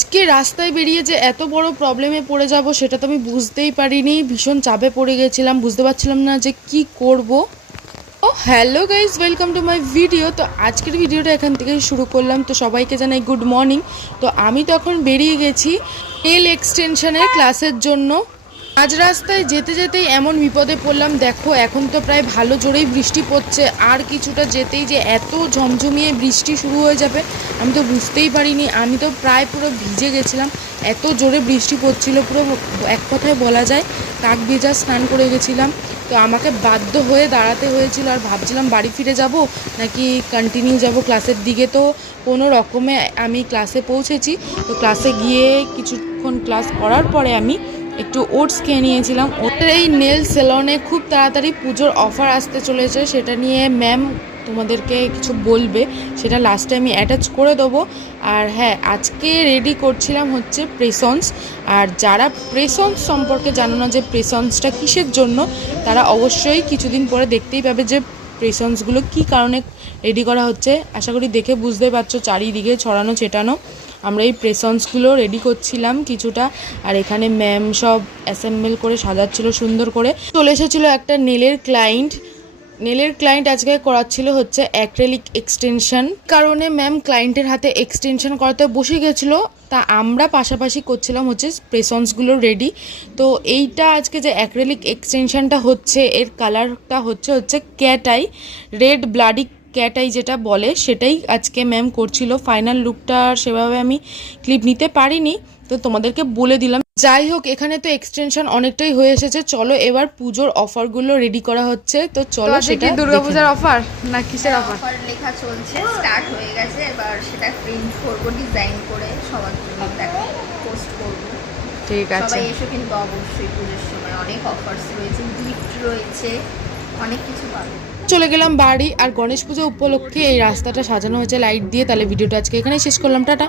আজকে রাস্তায় বেরিয়ে যে এত বড় প্রবলেমে পড়ে যাব সেটা তো আমি বুঝতেই পারিনি। ভীষণ চাপে পড়ে গেছিলাম, বুঝতে পারছিলাম না যে কি করব। ও hello guys, welcome to my video. তো আজকের ভিডিওটা এখান থেকেই শুরু করলাম। তো সবাইকে জানাই গুড মর্নিং। তো আমি তখন বেরিয়ে গেছি নেল এক্সটেনশনের ক্লাসের জন্য। আজ রাস্তায় যেতে যেতেই এমন বিপদে পড়লাম, দেখো এখন তো প্রায় ভালো জোরেই বৃষ্টি পড়ছে, আর কিছুটা যেতেই যে এত ঝমঝমিয়ে বৃষ্টি শুরু হয়ে যাবে আমি তো বুঝতেই পারিনি। আমি তো প্রায় পুরো ভিজে গেছিলাম, এত জোরে বৃষ্টি পড়ছিল, পুরো এক কথায় বলা যায় কাক ভেজা স্নান করে গেছিলাম। তো আমাকে বাধ্য হয়ে দাঁড়াতে হয়েছিল, আর ভাবছিলাম বাড়ি ফিরে যাব নাকি কন্টিনিউ যাব ক্লাসের দিকে। তো কোনো রকমে আমি ক্লাসে পৌঁছেছি। তো ক্লাসে গিয়ে কিছুক্ষণ ক্লাস করার পরে আমি একটু ওটস খেয়ে নিয়েছিলাম। ওদের এই নেল সেলনে খুব তাড়াতাড়ি পুজোর অফার আসতে চলেছে, সেটা নিয়ে ম্যাম তোমাদেরকে কিছু বলবে, সেটা লাস্টে আমি অ্যাটাচ করে দেবো। আর হ্যাঁ, আজকে রেডি করছিলাম হচ্ছে প্রেসন্স। আর যারা প্রেসন্স সম্পর্কে জানো না যে প্রেসন্সটা কিসের জন্য, তারা অবশ্যই কিছুদিন পরে দেখতেই পাবে যে প্রেসন্সগুলো কী কারণে রেডি করা হচ্ছে। আশা করি দেখে বুঝতে পারছো, চারিদিকে ছড়ানো ছেটানো। আমরা এই প্রেসন্সগুলো রেডি করছিলাম কিছুটা, আর এখানে ম্যাম সব অ্যাসেম্বল করে সাজাচ্ছিল সুন্দর করে। চলে এসেছিলো একটা নেলের ক্লায়েন্ট আজকে করাচ্ছিল হচ্ছে অ্যাক্রেলিক এক্সটেনশন, কারণে ম্যাম ক্লায়েন্টের হাতে এক্সটেনশন করাতে বসে গেছিলো। তা আমরা পাশাপাশি করছিলাম হচ্ছে প্রেসন্সগুলো রেডি। তো এইটা আজকে যে অ্যাক্রেলিক এক্সটেনশনটা হচ্ছে, এর কালারটা হচ্ছে cat I, red bloody cat I যেটা বলে, সেটাই আজকে ম্যাম করছিল। ফাইনাল লুকটা সেভাবে আমি ক্লিপ নিতে পারিনি, তো তোমাদেরকে বলে দিলাম। যাই হোক, এখানে তো এক্সটেনশন অনেকটাই হয়ে এসেছে, চলো এবার পুজোর অফারগুলো রেডি করা হচ্ছে। তো চলো সেটা দুর্গাপূজার অফার না কিসের অফার? অফার লেখা চলছে, স্টার্ট হয়ে গেছে। এবার সেটা প্রিন্ট করব, ডিজাইন করে সবার জন্য পোস্ট করব। ঠিক আছে, সবাই এসে কিন্তু অবশ্যই পুজোর সময় অনেক অফার্স রয়েছে, গিফট রয়েছে, অনেক কিছু পাবে। চলে গেলাম বাড়ি, আর গণেশ পুজো উপলক্ষে এই রাস্তাটা সাজানো হয়েছে লাইট দিয়ে। তাহলে ভিডিওটা আজকে এখানেই শেষ করলাম, টাটা।